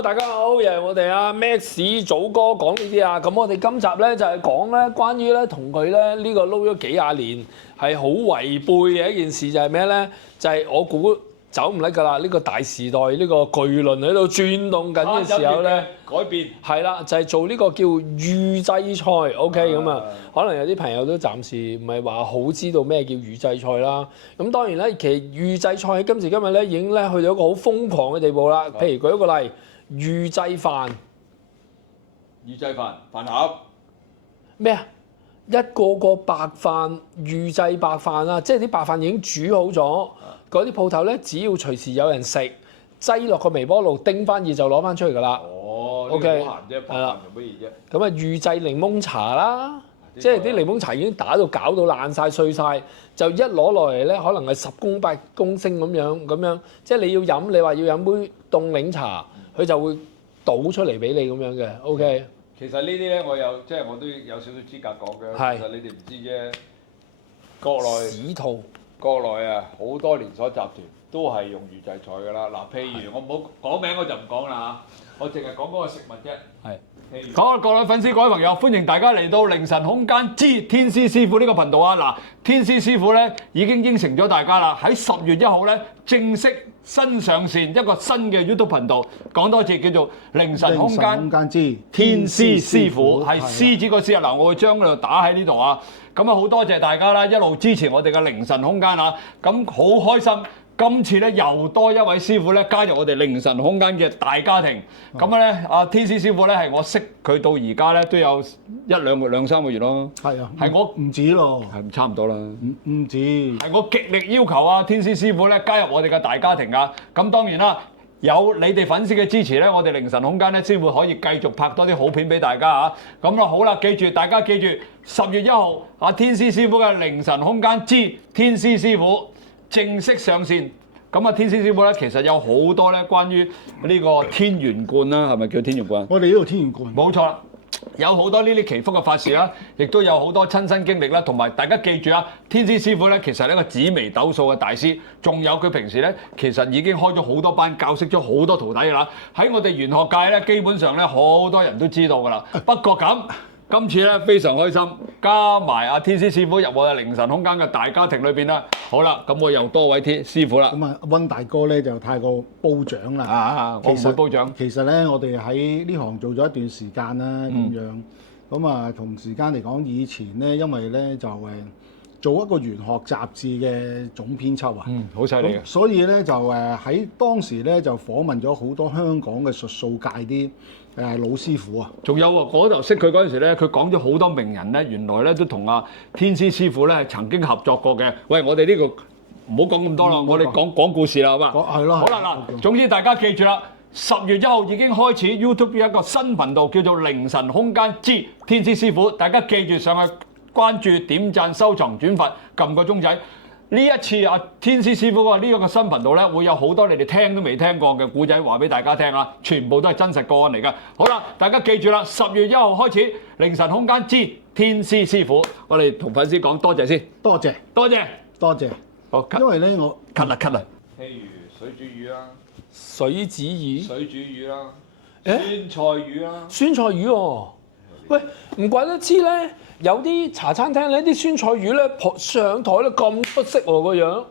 Hello， 大家好，又係我哋阿 Max 祖哥講呢啲啊。咁我哋今集咧就係講咧關於咧同佢咧呢個撈咗幾廿年係好違背嘅一件事，就係咩咧？就係我估走唔甩㗎啦！呢個大時代呢個巨輪喺度轉動緊嘅時候咧，改變係啦，就係做呢個叫預製菜。OK 咁啊，可能有啲朋友都暫時唔係話好知道咩叫預製菜啦。咁當然咧，其實預製菜喺今時今日咧已經咧去到一個好瘋狂嘅地步啦。譬如舉一個例。預製飯，預製飯飯盒咩啊？一個白飯預製白飯啊，即係啲白飯已經煮好咗，嗰啲鋪頭咧只要隨時有人食，擠落個微波爐叮翻熱就攞翻出嚟㗎啦。哦 OK，好閒啫，白飯做乜嘢啫？咁啊預製檸檬茶啦，即係啲檸檬茶已經打到搞到爛晒碎晒，就一攞落嚟咧，可能係10公8公升咁樣，即係你要飲，你話要飲杯凍檸茶。佢就會倒出嚟俾你咁樣嘅，OK。其實呢啲咧，我都有少少資格講嘅。其實你哋唔知啫。國內啊，好多連鎖集團都係用預製菜㗎啦。嗱，譬如我唔好講名，我就唔講啦嚇。我淨係講嗰個食物啫。係。好，各位粉絲、各位朋友，歡迎大家嚟到凌晨空間之天師師傅呢個頻道啊！嗱，天師師傅咧已經應承咗大家啦，喺10月1號咧正式新上線一個新嘅 YouTube 頻道，講多次叫做凌晨空間之天師師傅，係獅子個獅啊！嗱，我會將佢度打喺呢度啊！咁啊，好多謝大家啦，一路支持我哋嘅凌晨空間啊！咁好開心。今次咧又多一位師傅咧加入我哋凌晨空間嘅大家庭，咁咧阿天師師傅咧係我識佢到而家咧都有兩三個月咯。係啊，係我唔止咯，係差唔多啦。唔止，係我極力要求啊天師師傅咧加入我哋嘅大家庭啊！咁當然啦，有你哋粉絲嘅支持咧，我哋凌晨空間咧先會可以繼續拍多啲好片俾大家啊！咁啊好啦，大家記住10月1號阿天師師傅嘅凌晨空間之天師師傅。正式上線，咁啊天師師傅咧，其實有好多咧關於呢個天元觀啦，係咪叫天元觀？我哋呢度天元觀，冇錯啦，有好多呢啲祈福嘅法事啦，亦都有好多親身經歷啦，同埋大家記住啊，天師師傅咧其實係一個紫微斗數嘅大師，仲有佢平時咧其實已經開咗好多班，教識咗好多徒弟㗎啦。喺我哋玄學界咧，基本上咧好多人都知道㗎啦。不過咁。今次咧非常開心，加埋阿天師師傅入我哋凌晨空間嘅大家庭裏邊啦。好啦，咁我又多位師傅啦。咁啊，溫大哥咧就太過褒獎啦。我唔會褒獎。其實咧，我哋喺呢行做咗一段時間啦，咁樣。咁啊，同時間嚟講，以前咧，因為咧就做一個玄學雜誌嘅總編輯啊。好犀利嘅。所以咧就喺當時咧就訪問咗好多香港嘅術數界啲。老師傅啊，仲有喎，嗰度識佢嗰陣時咧，佢講咗好多名人咧，原來咧都同阿天師師傅咧曾經合作過嘅。喂，我哋呢個唔好講咁多啦，我哋講故事啦，好嘛？係咯。好啦嗱，總之大家記住啦，10月1號已經開始 YouTube 一個新頻道，叫做凌晨空間之天師師傅。大家記住上去關注、點讚、收藏、轉發，撳個鐘仔。呢一次啊，天師師傅話呢個新頻道咧，會有好多你哋聽都未聽過嘅古仔話俾大家聽啊，全部都係真實個案嚟㗎。好啦，大家記住啦，10月1號開始凌晨空間之天師師傅，我哋同粉絲講多謝先，多謝。好，因為咧我咳啦。譬如水煮魚啦，水煮魚啦，酸菜魚啦，酸菜魚喎。喂，唔怪得知咧。有啲茶餐廳咧，啲酸菜魚咧上台咧咁出色喎個樣，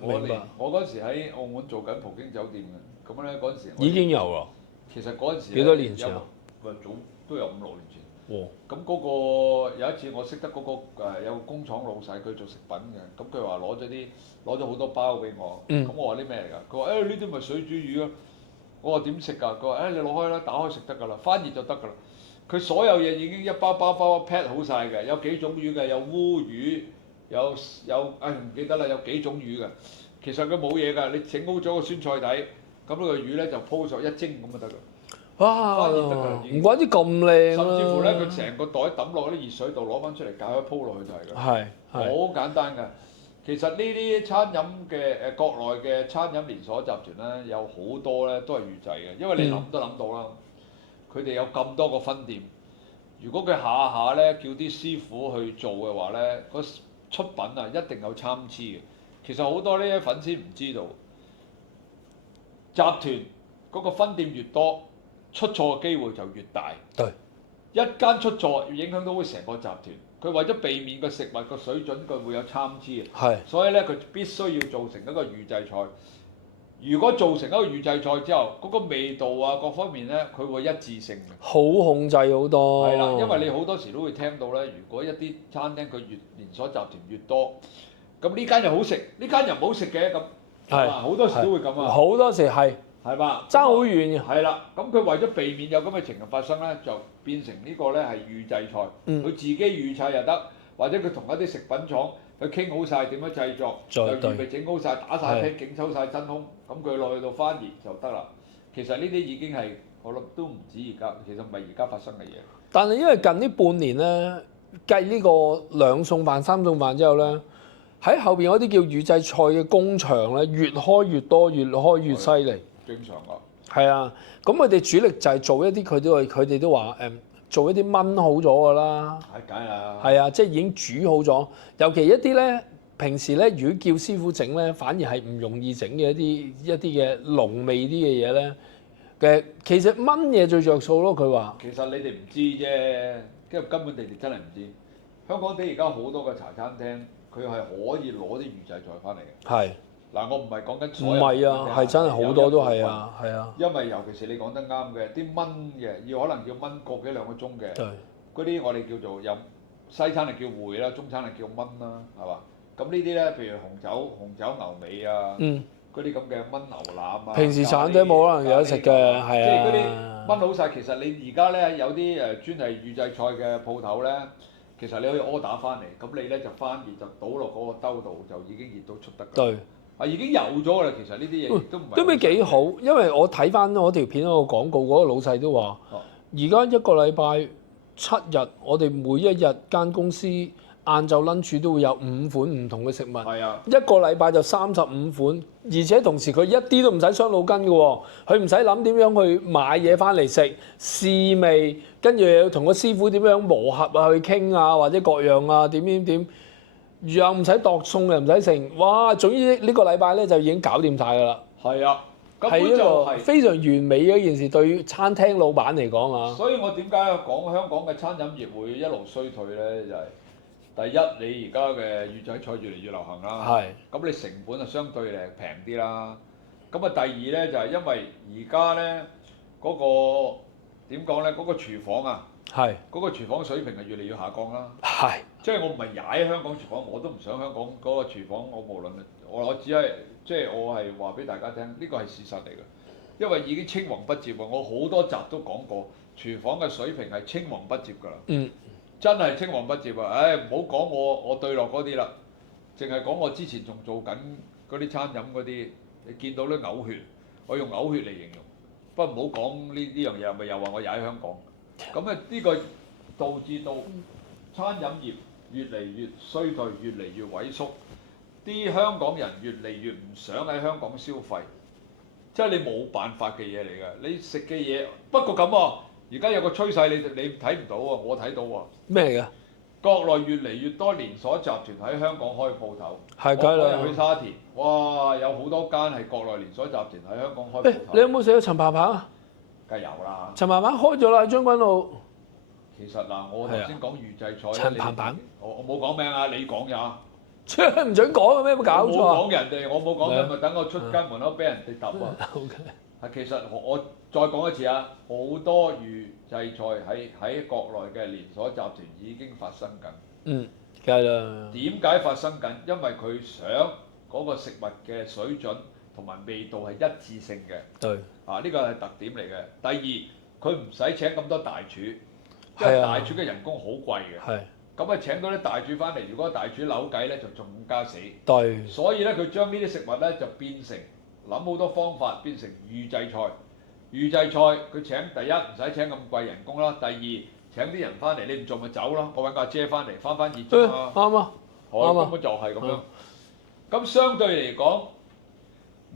明白。我嗰時喺澳門做緊葡京酒店嘅，咁咧嗰陣時已經有啦。其實嗰陣時幾多年前啊？早都有5、6年前。哦。咁嗰個有一次我識得嗰個有個工廠老細，佢做食品嘅，咁佢話攞咗好多包俾我，咁我話啲咩嚟㗎？佢話呢啲咪水煮魚咯。我話點食㗎？佢話你攞開啦，打開食得㗎啦，翻熱就得㗎啦。佢所有嘢已經一包 pack 好晒嘅，有幾種魚嘅，有烏魚，有唔記得啦，有幾種魚嘅。其實佢冇嘢㗎，你整好咗個酸菜底，咁呢個魚咧就鋪上一蒸咁就得㗎。哇！唔怪之咁靚。甚至乎咧，佢成個袋抌落啲熱水度，攞翻出嚟攪一鋪落去就係㗎。係。好簡單㗎。其實呢啲餐飲嘅國內嘅餐飲連鎖集團咧，有好多咧都係預製嘅，因為你諗都諗到啦。佢哋有咁多個分店，如果佢下下咧叫啲師傅去做嘅話咧，個出品啊一定有參差嘅。其實好多呢啲粉絲唔知道，集團嗰個分店越多，出錯嘅機會就越大。對，一間出錯，影響到佢成個集團。佢為咗避免個食物個水準佢會有參差，係，所以咧佢必須要做成一個預製菜。如果做成一個預製菜之後，嗰個味道啊各方面咧，佢會一致性嘅。好控制好多。係啦，因為你好多時都會聽到咧，如果一啲餐廳佢越連鎖集團越多，咁呢間又好食，呢間又唔好食嘅咁，係嘛？好多時都會咁啊。好多時係嘛？爭好遠嘅。係啦，咁佢為咗避免有咁嘅情況發生咧，就變成呢個咧係預製菜，佢自己預製又得，或者佢同一啲食品廠佢傾好晒點樣製作，就預備整好晒，打晒批，整抽晒真空，咁佢落去到翻熱就得啦。其實呢啲已經係我諗都唔止而家，其實唔係而家發生嘅嘢。但係因為近呢半年咧，計呢個兩餸飯、三餸飯之後咧，喺後邊嗰啲叫預製菜嘅工場咧，越開越多，越開越犀利。正常㗎。係啊，咁佢哋主力就係做一啲佢哋都話做一啲燜好咗㗎啦。係梗係啦。係啊，即係已經煮好咗。尤其一啲咧，平時咧，如果叫師傅整咧，反而係唔容易整嘅一啲嘅濃味啲嘅嘢咧。其實燜嘢最着數咯，佢話。其實你哋唔知啫，因為根本你哋真係唔知。香港地而家好多個茶餐廳，佢係可以攞啲預製菜翻嚟嘅。係。嗱，我唔係講緊所有。唔係啊，係真係好多都係啊，係啊。因為尤其是你講得啱嘅，啲燜嘅要可能要燜個幾兩個鐘嘅。對。嗰啲我哋叫做有西餐係叫燴啦，中餐係叫燜啦，係嘛？咁呢啲咧，譬如紅酒牛尾啊。嗰啲咁嘅燜牛腩啊，平時茶餐廳冇可能有得食嘅，係啊。即係嗰啲燜好晒，其實你而家咧有啲專係預製菜嘅鋪頭咧，其實你可以 order 翻嚟，咁你咧就翻熱就倒落嗰個兜度，就已經熱到出得㗎。對。啊，已經有咗㗎啦，其實呢啲嘢都唔係。都幾好，因為我睇翻我條片嗰個廣告，嗰個老細都話，而家一個禮拜7日，我哋每一日間公司晏晝 lunch 都會有5款唔同嘅食物，係啊，一個禮拜就35款，而且同時佢一啲都唔使傷腦筋嘅喎，佢唔使諗點樣去買嘢翻嚟食試味，跟住又要同個師傅點樣磨合啊，去傾啊，或者各樣啊點，又唔使度餸又唔使剩，哇！總之呢個禮拜咧就已經搞掂晒㗎啦。係啊，係一個非常完美嘅一件事，對於餐廳老闆嚟講啊。所以我點解講香港嘅餐飲業會一路衰退咧？就係第一，你而家嘅預製菜越嚟越流行啦，係，咁你成本就相對嚟平啲啦。咁啊，第二咧就係因為而家咧嗰個點講咧，嗰個廚房啊，係，嗰個廚房水平係越嚟越下降啦。係，即係我唔係踩香港廚房，我都唔想香港嗰個廚房，我無論我只係即係我係話俾大家聽，呢個係事實嚟嘅，因為已經青黃不接喎。我好多集都講過，廚房嘅水平係青黃不接㗎啦。嗯。真係青黃不接啊！唉，唔好講我對落嗰啲啦，淨係講我之前仲做緊嗰啲餐飲嗰啲，你見到啲嘔血，我用嘔血嚟形容。不過唔好講呢樣嘢，咪又話我踩香港。咁啊，呢個導致到餐飲業越嚟越衰退，越嚟越萎縮，啲香港人越嚟越唔想喺香港消費，即係你冇辦法嘅嘢嚟㗎。你食嘅嘢，不過咁喎。而家有個趨勢，你睇唔到喎，我睇到喎。咩嚟㗎？國內越嚟越多連鎖集團喺香港開鋪頭。係梗啦。我去沙田，哇，有好多間係國內連鎖集團喺香港開鋪頭。你有冇食過陳伯伯啊？梗係有啦。陳伯伯開咗啦，將軍澳。其實嗱，我頭先講預製菜。陳伯伯。我冇講名啊，你講呀。唔準講嘅咩？有冇搞錯啊？我冇講人哋，我冇講嘅，咪等我出街門口俾人哋揼啊。OK。其實我再講一次啊，好多預製菜喺國內嘅連鎖集團已經發生緊。嗯，梗係啦。點解發生緊？因為佢想嗰個食物嘅水準同埋味道係一致性嘅。對。啊，呢個係特點嚟嘅。第二，佢唔使請咁多大廚，因為大廚嘅人工好貴嘅。係。咁啊請到啲大廚翻嚟，如果大廚扭計咧，就仲加死。對。所以咧，佢將呢啲食物咧就變成諗好多方法，變成預製菜。預製菜佢請第一唔使請咁貴人工啦，第二請啲人翻嚟，你唔做咪走咯，我揾個阿姐翻嚟翻熱啫嘛。啱啊，啱啊，根本就係咁樣。咁相對嚟講，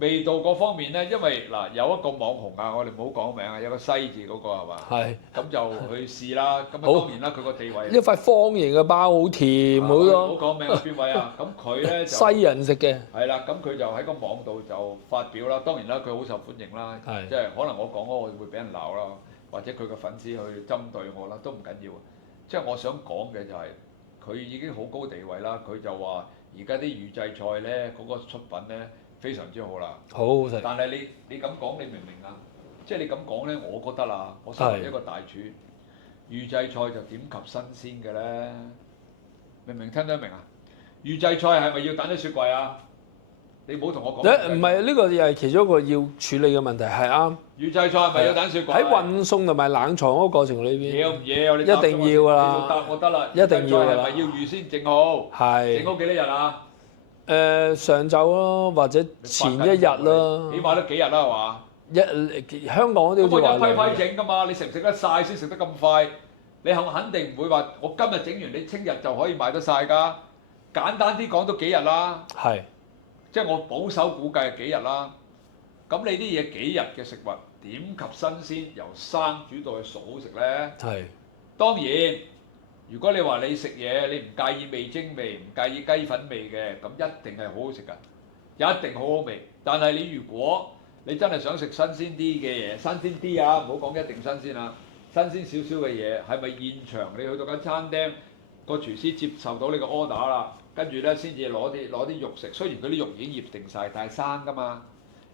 味道嗰方面咧，因為嗱有一個網紅啊，我哋唔好講名啊，有個西字嗰個係嘛？係。咁就去試啦。咁啊好當然啦，佢個地位一塊方形嘅包好甜好唔多，好講名係邊位啊？咁佢咧就西人食嘅。係啦，咁佢就喺個網度就發表啦。當然啦，佢好受歡迎啦，係即係可能我講嗰個會俾人鬧啦，或者佢嘅粉絲去針對我啦，都唔緊要。即係我想講嘅就係佢已經好高地位啦。佢就話而家啲預製菜咧嗰個出品咧非常之好啦。好好食。但係你咁講，你明唔明啊？即係你咁講咧，我覺得啦，我身為一個大廚，預製菜就點及新鮮嘅咧？明唔明？聽得明啊？預製菜係咪要等喺雪櫃啊？你唔好同我講。唔係呢個又係其中一個要處理嘅問題，係啱。預製菜係咪要等雪櫃？喺運送同埋冷藏嗰個過程裏邊，要唔要？你一定要啦。你答我得啦。一定要㗎啦。係咪要預先整好？係。整好幾多日啊？上晝咯，或者前一日咯。起碼都幾日啦，係嘛？香港都好似話咁我一批批整㗎嘛，你食唔食得晒先食得咁快？你肯定唔會話我今日整完，你聽日就可以賣得晒㗎。簡單啲講都幾日啦。係。即係我保守估計係幾日啦。咁你啲嘢幾日嘅食物點及新鮮？由生煮到去熟好食咧？係。當然，如果你話你食嘢你唔介意味精味，唔介意雞粉味嘅，咁一定係好好食㗎，一定好好味。但係你如果你真係想食新鮮啲嘅嘢，新鮮啲啊，唔好講一定新鮮啊，新鮮少少嘅嘢，係咪現場你去到間餐廳，個廚師接受到你個 order 啦，跟住咧先至攞啲肉食。雖然佢啲肉已經醃定晒，但係生㗎嘛，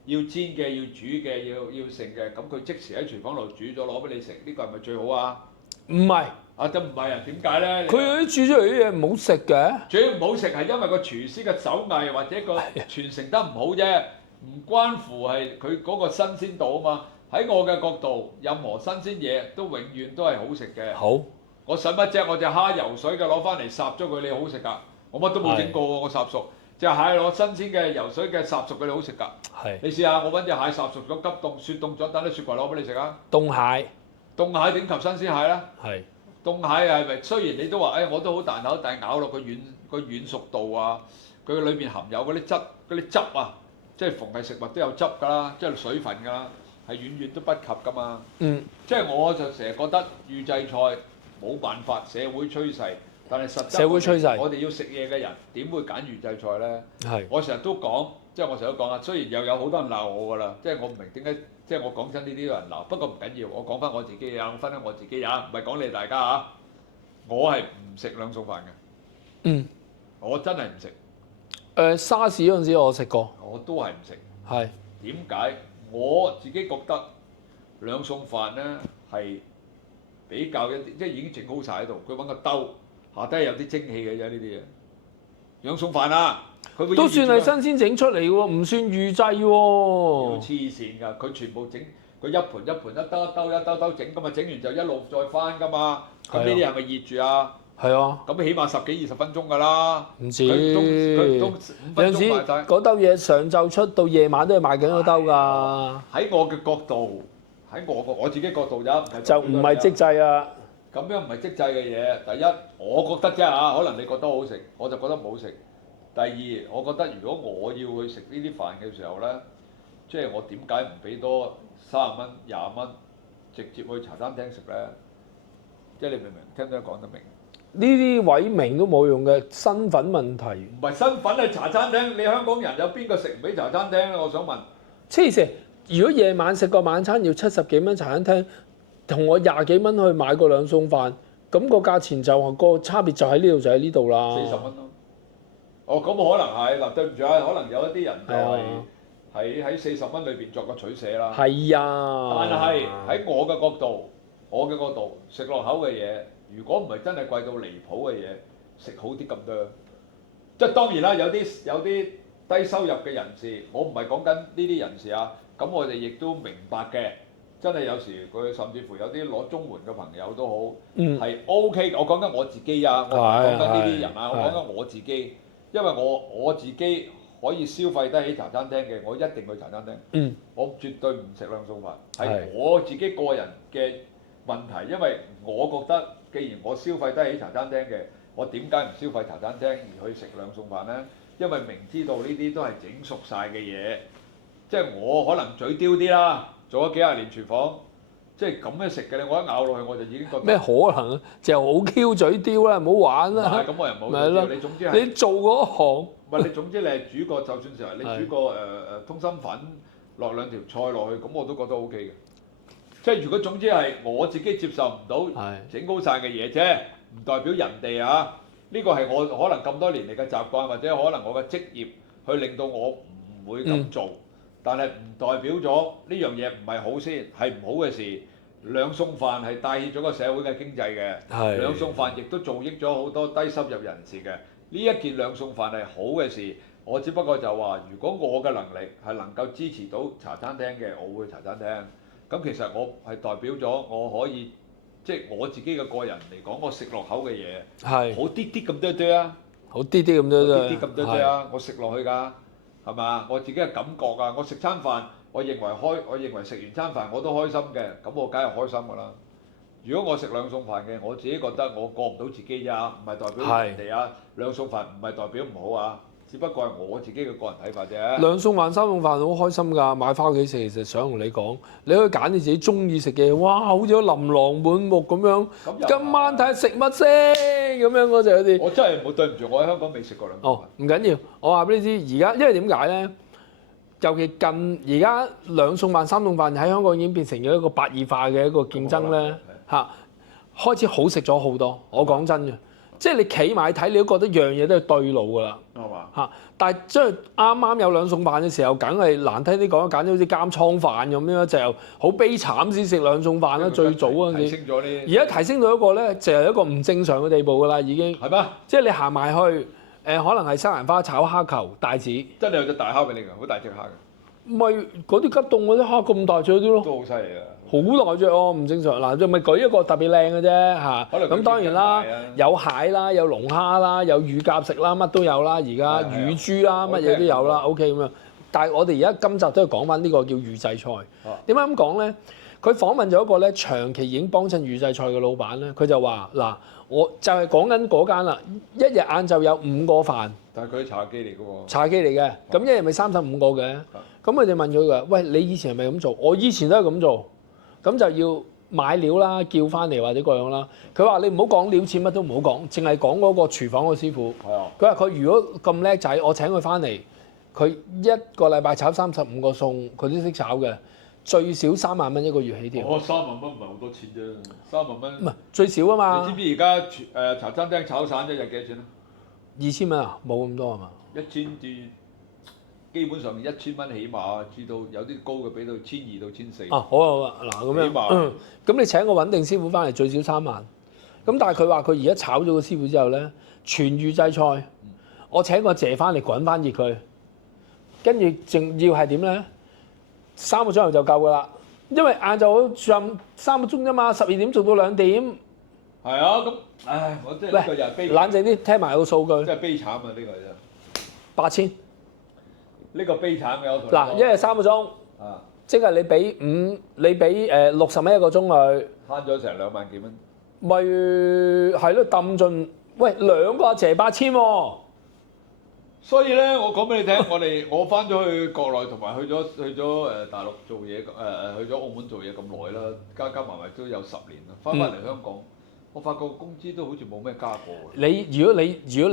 要煎嘅、要煮嘅、要食嘅，咁佢即時喺廚房度煮咗攞俾你食，呢個係咪最好啊？唔係。啊，就唔係啊？點解咧？佢嗰啲煮出嚟啲嘢唔好食嘅。主要唔好食係因為個廚師嘅手藝或者個傳承得唔好啫，唔關乎係佢嗰個新鮮度啊嘛。喺我嘅角度，任何新鮮嘢都永遠都係好食嘅。好。我使乜啫？我隻蝦游水嘅攞翻嚟烚咗佢，你好食㗎。我乜都冇整過喎，我烚熟隻蟹攞新鮮嘅游水嘅烚熟佢，你好食㗎。係。你試下我揾隻蟹烚熟咗，急凍雪凍咗，等喺雪櫃攞俾你食啊。凍蟹。凍蟹點及新鮮蟹咧？係。凍蟹係咪？雖然你都話，我都好彈口，但係咬落個軟熟度啊，佢裏邊含有嗰啲汁啊，即係逢係食物都有汁㗎啦，即係水分㗎啦，係遠遠都不及㗎嘛。即係我就成日覺得預製菜冇辦法，社會趨勢，但係實質社會趨勢，我哋要食嘢嘅人點會揀預製菜咧？係。我成日都講，即係我成日都講啊，雖然又有好多人鬧我㗎啦，即係我唔明點解。即係我講真呢啲有人鬧，不過唔緊要，我講翻我自己啊，我分享我自己啊，唔係講你大家啊，我係唔食兩餸飯嘅。我真係唔食。沙士嗰陣時我食過。我都係唔食。係。點解？我自己覺得兩餸飯咧係比較一啲，即係已經整好晒喺度，佢揾個兜下低有啲蒸氣嘅啫，呢啲嘢。兩餸飯啊！都算係新鮮整出嚟喎，唔算預製喎。要黐線㗎！佢全部整，佢一盤一盤一兜一兜一兜兜整㗎嘛，整完就一路再翻㗎嘛。咁呢啲係咪熱住啊？係啊。咁起碼10幾20分鐘㗎啦。唔止。佢唔通5分鐘賣晒。嗰兜嘢上晝出到夜晚都係賣緊嗰兜㗎。喺我嘅角度，喺我自己角度就唔係即製啊。咁樣唔係即製嘅嘢。第一，我覺得啫嚇，可能你覺得好食，我就覺得唔好食。第二，我覺得如果我要去食呢啲飯嘅時候咧，即係我點解唔俾多30蚊、20蚊，直接去茶餐廳食咧？即係你明唔明？聽唔聽講得明？呢啲位明都冇用嘅，身份問題。唔係身份係茶餐廳，你香港人有邊個食唔起茶餐廳咧？我想問。黐線！如果夜晚食個晚餐要70幾蚊茶餐廳，同我20幾蚊去買個兩餸飯，咁個價錢就個差別就喺呢度就喺呢度啦。40蚊咯。哦，咁可能係嗱，對唔住啊，可能有一啲人就係喺40蚊裏邊作個取捨啦。係啊。但係喺我嘅角度，食落口嘅嘢，如果唔係真係貴到離譜嘅嘢，食好啲咁多。即係當然啦，有啲低收入嘅人士，我唔係講緊呢啲人士啊。咁我哋亦都明白嘅，真係有時佢甚至乎有啲攞綜援嘅朋友都好，係 OK。我講緊我自己啊，我唔係講緊呢啲人啊，我講緊我自己。因為我自己可以消費得起茶餐廳嘅，我一定去茶餐廳。我絕對唔食兩餸飯，係我自己個人嘅問題。因為我覺得，既然我消費得起茶餐廳嘅，我點解唔消費茶餐廳而去食兩餸飯呢？因為明知道呢啲都係整熟晒嘅嘢，即係我可能嘴刁啲啦，做咗幾廿年廚房，即係咁樣食嘅咧，我一咬落去我就已經覺得咩可能啊？就好 Q 嘴刁啦，唔好玩啦。咁我又冇咪係咯你總之係你做嗰行，唔係你總之你係煮個就算成日你煮個通心粉落兩條菜落去，咁我都覺得 O K 嘅。即係如果總之係我自己接受唔到整好晒嘅嘢啫，唔代表人哋啊。呢個係我可能咁多年嚟嘅習慣，或者可能我嘅職業去令到我唔會咁做。但係唔代表咗呢樣嘢唔係好先，係唔好嘅事。兩餸飯係帶起咗個社會嘅經濟嘅，兩餸飯亦都造益咗好多低收入人士嘅。呢一件兩餸飯係好嘅事，我只不過就話，如果我嘅能力係能夠支持到茶餐廳嘅，我會茶餐廳。咁其實我係代表咗我可以，即係我自己嘅個人嚟講，我食落口嘅嘢係好啲啲咁多堆啊，好啲啲咁多啫，啲啲咁多堆啊，我食落去㗎。係嘛？我自己嘅感覺啊！我食餐飯，我認為食完餐飯我都開心嘅，咁我梗係開心㗎啦。如果我食兩餸飯嘅，我自己覺得我過唔到自己咋，唔係代表人哋啊。兩餸飯唔係代表唔好啊，只不過係我自己嘅個人睇法啫。兩餸飯、三餸飯好開心㗎，買翻屋企食。其實想同你講，你可以揀你自己中意食嘅，哇！好似琳琅滿目咁樣。今晚睇下食乜先咁樣嗰就有啲。我真係冇對唔住，我喺香港未食過兩餸飯。哦，唔緊要，我話俾你知，而家因為點解咧？尤其近而家兩餸飯、三餸飯喺香港已經變成咗一個白熱化嘅一個競爭咧嚇，開始好食咗好多。我講真嘅。即係你企埋睇，你都覺得樣嘢都係對路㗎啦，係嘛嚇？但係即係啱啱有兩餸飯嘅時候，梗係難聽啲講，揀咗好似監倉飯咁樣，就好悲慘先食兩餸飯啦。最早嗰陣時，而家提升到一個咧，就係一個唔正常嘅地步㗎啦，已經。係咩？即係你行埋去可能係西蘭花炒蝦球帶子，真係有隻大蝦俾你㗎，好大隻蝦㗎。唔係嗰啲急凍嗰啲蝦咁大隻啲咯，都好犀利啊！好大隻哦，唔正常。嗱，就咪舉一個特別靚嘅啫嚇。咁當然啦，有蟹啦，有龍蝦啦，有乳鴿食啦，乜都有啦。而家乳豬啦，乜嘢都有啦。OK 咁樣。但係我哋而家今集都係講翻呢個叫預製菜。點解咁講咧？佢訪問咗一個咧長期已經幫襯預製菜嘅老闆咧，佢就話：嗱，我就係講緊嗰間啦，一日晏晝有5個飯。但係佢茶記嚟嘅喎。茶記嚟嘅，咁一日咪35個嘅。咁佢哋問佢㗎，喂，你以前係咪咁做？我以前都係咁做。咁就要買料啦，叫翻嚟或者各樣啦。佢話你唔好講料錢，乜都唔好講，淨係講嗰個廚房個師傅。佢話佢如果咁叻仔，我請佢翻嚟，佢一個禮拜炒35個餸，佢都識炒嘅，最少3萬蚊一個月起跳。3萬蚊唔係好多錢啫，3萬蚊。唔係最少啊嘛。你知唔知而家茶餐廳炒散一日幾多錢啊？2000蚊啊，冇咁多係嘛？1000至。基本上1000蚊起碼，至到有啲高嘅俾到1200到1400。好啊，嗱咁樣，咁你請個穩定師傅翻嚟最少3萬。咁但係佢話佢而家炒咗個師傅之後咧，全預製菜，我請個姐翻嚟滾翻熱佢，跟住仲要係點咧？3個鐘頭就夠㗎啦，因為晏晝上3個鐘啫嘛，12點做到2點。係啊，咁唉，我真係呢個又係悲。冷靜啲，聽埋個數據。真係悲慘啊！呢個真係。8000。呢個悲慘嘅我同你講。嗱，一日3個鐘，即係你俾60蚊一個鐘佢，慳咗成2萬幾蚊。咪係咯，抌盡。喂，2個阿姐8000喎。所以咧，我講俾你聽，我翻咗去國內，同埋去咗大陸做嘢，去咗澳門做嘢咁耐啦，加埋都有10年啦。翻嚟香港。我發覺工資都好似冇咩加過。如果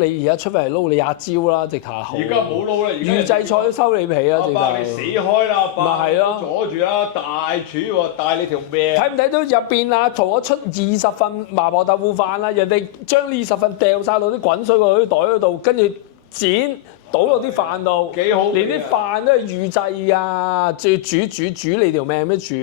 你而家出嚟撈，你阿招啦，直頭。而家冇撈啦，預製菜都收你皮啊！直頭。你死開啦！咪係咯，阻住啦！大廚喎，帶你條命。睇唔睇到入邊啊？做咗出20份麻婆豆腐飯啦，人哋將呢20份掉晒落啲滾水嗰啲袋嗰度，跟住剪倒落啲飯度。幾好。連啲飯都係預製㗎，煮你條命咩煮？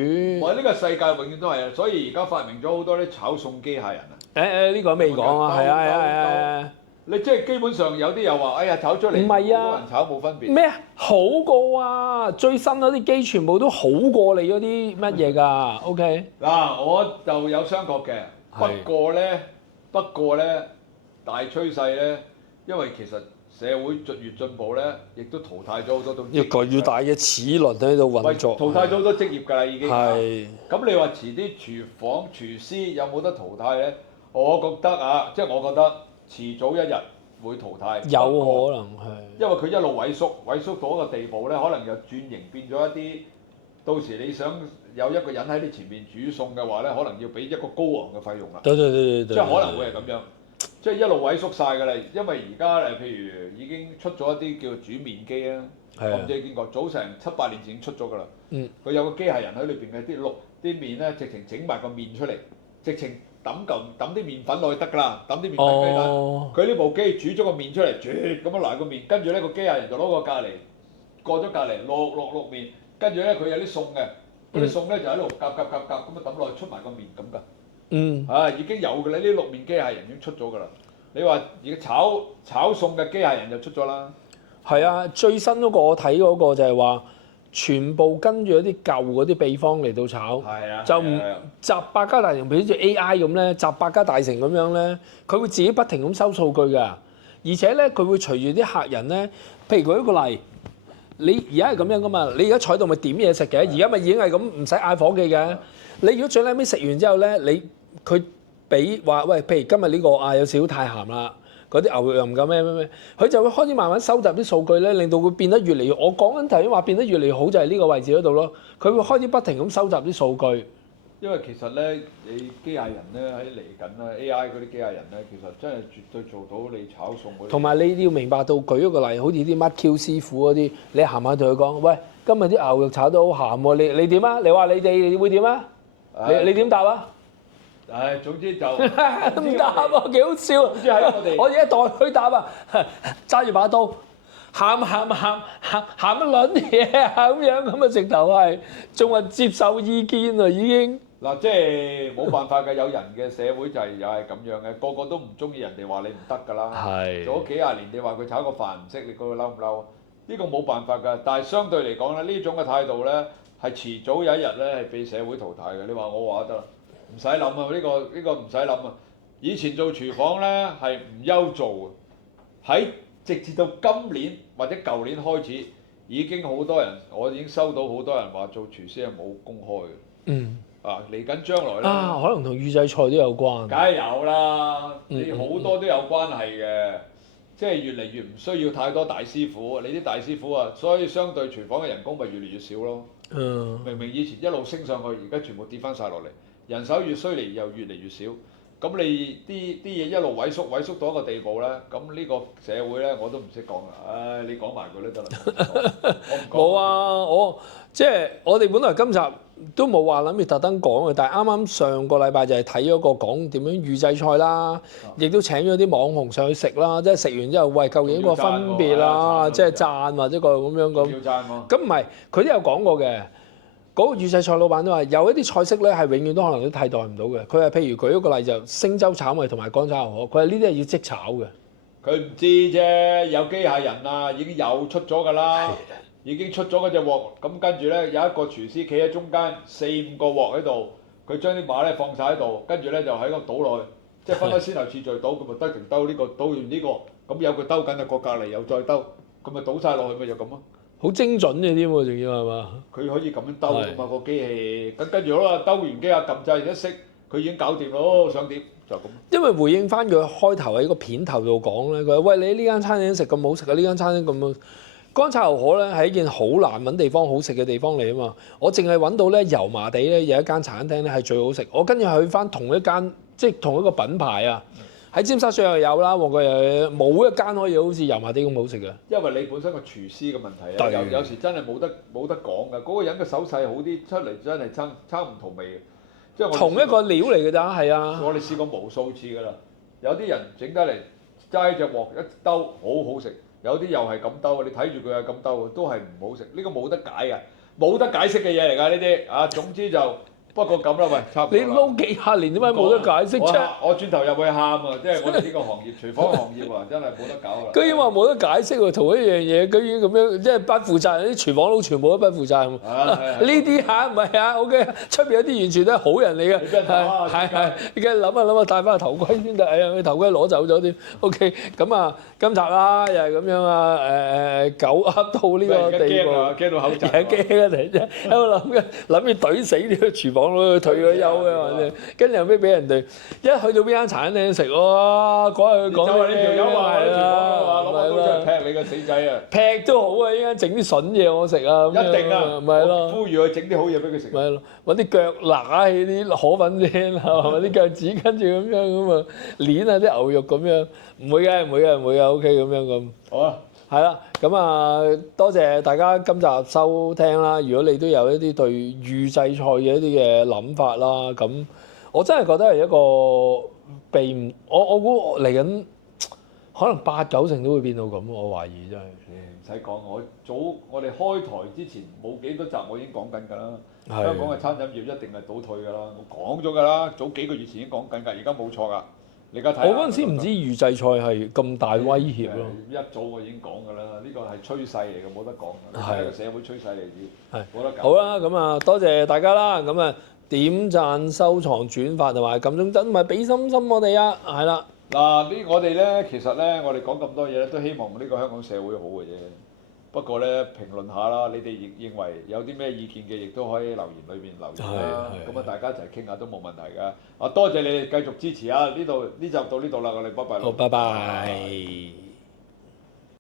哇！呢個世界永遠都係啊，所以而家發明咗好多啲炒餸機械人啊。呢個未講啊，係啊。你即係基本上有啲又話，哎呀炒出嚟，唔係啊，冇人炒冇分別。咩啊？好過啊！最新嗰啲機全部都好過你嗰啲乜嘢㗎？OK。嗱，我就有商榷嘅，不過咧，大趨勢咧，因為其實社會越進步咧，亦都淘汰咗好多種。一個越大嘅齒輪喺度運作。淘汰咗好多職業㗎啦，已經。係。咁你話遲啲廚房廚師有冇得淘汰咧？我覺得啊，即係我覺得遲早一日會淘汰。有可能係，因為佢一路萎縮到一個地步咧，可能又轉型變咗一啲。到時你想有一個人喺你前面煮餸嘅話咧，可能要俾一個高昂嘅費用啦。對，即係可能會係咁樣，即係一路萎縮晒㗎啦。因為而家譬如已經出咗一啲叫煮麵機啊，我唔知你見過，早成7、8年前已經出咗㗎啦。佢有個機械人喺裏邊嘅啲麵咧，直情整埋個麵出嚟，直情抌啲麵粉落去得㗎啦，抌啲麵粉雞蛋。佢呢部機煮咗個麵出嚟，咁樣嚟個麵，跟住咧個機械人就攞個隔離，過咗隔離落麵。跟住咧，佢有啲餸嘅，嗰啲餸咧就喺度夾咁啊抌落去出埋個麵咁㗎。已經有㗎啦，呢啲淥麵機械人已經出咗㗎啦。你話而家炒餸嘅機械人就出咗啦。係啊，最新嗰個我睇嗰個就係話，全部跟住一啲舊嗰啲秘方嚟到炒，就唔集百家大成，譬如好似 AI 咁咧，集百家大成咁樣咧，佢會自己不停咁收數據㗎，而且咧佢會隨住啲客人咧，譬如舉一個例。你而家係咁樣噶嘛？你而家坐喺度咪點嘢食嘅？而家咪已經係咁，唔使嗌伙計嘅。你如果最撚尾食完之後咧，佢俾話喂，譬如今日呢個有少少太鹹啦，嗰啲牛肉又唔夠咩，佢就會開始慢慢收集啲數據咧，令到佢變得越嚟越。我講緊頭先話變得越嚟越好，就係呢個位置嗰度咯。佢會開始不停咁收集啲數據。因為其實咧，你機械人咧喺嚟緊啦 AI 嗰啲機械人咧，其實真係絕對做到你炒餸嗰啲。同埋你要明白到，舉一個例，好似啲乜 Q 師傅嗰啲，你行下同佢講，喂，今日啲牛肉炒得好鹹喎，你點啊？你話你哋會點啊？你點答啊？總之就唔答喎，幾好笑。我而家代佢答啊，揸住把刀，鹹乜撚嘢啊咁樣，咁啊直頭係仲話接受意見啊已經。嗱，即係冇辦法嘅，有人嘅社會就係又係咁樣嘅，個個都唔中意人哋話你唔得㗎啦。做咗幾廿年，你話佢炒個飯唔識，你估佢嬲唔嬲？呢個冇辦法㗎，但係相對嚟講咧，呢種嘅態度咧係遲早有一日咧係被社會淘汰嘅。你話我話得啦，唔使諗啊，呢個唔使諗啊。以前做廚房咧係唔憂做嘅，直至到今年或者舊年開始，已經好多人，我已經收到好多人話做廚師係冇公開嘅。嚟緊將來咧，可能同預製菜都有關。梗係有啦，你好多都有關係嘅，即係越嚟越唔需要太多大師傅。你啲大師傅啊，所以相對廚房嘅人工咪越嚟越少咯。明明以前一路升上去，而家全部跌翻晒落嚟，人手越衰嚟又越嚟越少。咁你啲嘢一路萎縮到一個地步咧，咁呢個社會咧我都唔識講啦。你講埋佢都得啦。冇啊，即係我哋本來今集都冇話諗住特登講嘅，但係啱啱上個禮拜就係睇咗個講點樣預製菜啦，亦都請咗啲網紅上去食啦，即係食完之後，喂，究竟個分別啦，即係讚或者個咁樣咁。要讚喎。咁唔係，佢都有講過嘅。嗰個預製菜老闆都話，有一啲菜式咧係永遠都可能都替代唔到嘅。佢係譬如舉一個例就星洲炒米同埋乾炒牛河，佢話呢啲係要即炒嘅。佢唔知啫，有機械人啊，已經有出咗㗎啦，已經出咗嗰隻鑊。咁跟住咧有一個廚師企喺中間，4、5個鑊喺度，佢將啲碼咧放晒喺度，跟住咧就喺度倒落去，即係分開先後次序倒，佢咪得停兜呢個，倒完呢個，咁有個兜緊啊，個隔離又再兜，佢咪倒晒落去咪就咁咯。好精準嘅添喎，仲要係嘛？佢可以咁樣兜㗎嘛個機器，咁跟住好啦，兜完機啊撳掣一熄，佢已經搞掂咯，想點就咁。因為回應翻佢開頭喺個片頭度講咧，佢話：喂，你呢間餐廳食咁好食啊？呢間餐廳咁乾炒牛河咧係一件好難揾地方好食嘅地方嚟啊嘛！我淨係揾到咧油麻地咧有一間餐廳咧係最好食，我跟住去翻同一間即係同一個品牌啊。喺尖沙咀又有啦，旺角又有，冇一間可以好似油麻地咁好食嘅。因為你本身個廚師嘅問題啊，有時真係冇得講㗎。嗰個人嘅手勢好啲，出嚟真係差唔同味嘅。即係同一個料嚟㗎咋，係啊。我哋試過無數次㗎啦。有啲人整得嚟齋隻鑊一兜好好食，有啲又係咁兜，你睇住佢係咁兜，都係唔好食。呢個冇得解㗎，冇得解釋嘅嘢嚟㗎呢啲啊。總之就。不過咁啦，喂，差唔多。你撈幾廿年點解冇得解釋啫？我轉頭入去喊啊！即係我哋呢個行業，廚房行業啊，真係冇得搞啦。居然話冇得解釋喎，同一樣嘢，居然咁樣，即係不負責任，啲廚房佬全部都不負責任。呢啲嚇唔係啊 ，OK， 出邊有啲完全都係好人嚟嘅。係，你梗係諗下，戴翻個頭盔先得。哎呀，佢頭盔攞走咗添。OK， 咁啊，今集啦又係咁樣啊，狗噏到呢個地步，驚到口窒。驚啊！突然之間喺度諗住懟死呢個廚房。港佬退咗休嘅，或者跟住後尾俾人哋一去到邊間茶餐廳食喎，講下佢講就係呢條友話係啦，攞把刀出嚟劈你個死仔啊！劈都好啊，依家整啲筍嘢我食啊，一定啊，咪係咯。呼籲佢整啲好嘢俾佢食。咪係咯，揾啲腳揦起啲河粉先，係咪啲腳趾跟住咁樣咁啊，攣下啲牛肉咁樣，唔會嘅，OK 咁樣咁。好啊，係啦，咁啊，多謝大家今集收聽啦。如果你都有一啲對預製菜嘅一啲嘅諗法啦，咁我真係覺得係一個避唔，我估嚟緊可能8-9成都會變到咁，我懷疑真係。唔使講，我哋開台之前冇幾多集我已經講緊㗎啦。係香港嘅餐飲業一定係倒退㗎啦，我講咗㗎啦，早幾個月前已經講緊㗎，而家冇錯㗎。你而家睇下我嗰陣時唔知預製菜係咁大威脅咯。一早我已經講㗎啦，呢個係趨勢嚟嘅，冇得講。係一個社會趨勢嚟嘅，冇得搞。好啦，咁啊，多謝大家啦，咁啊點讚、收藏、轉發同埋撳鐘仔，同埋俾心心我哋啊，係啦。嗱，我哋咧，其實咧，我哋講咁多嘢咧，都希望呢個香港社會好嘅啫。不過咧，評論下啦，你哋認為有啲咩意見嘅，亦都可以留言裏邊留言啦。咁啊，大家一齊傾下都冇問題㗎。啊，多謝你哋繼續支持啊！呢集到呢度啦，我哋拜拜。好，拜拜。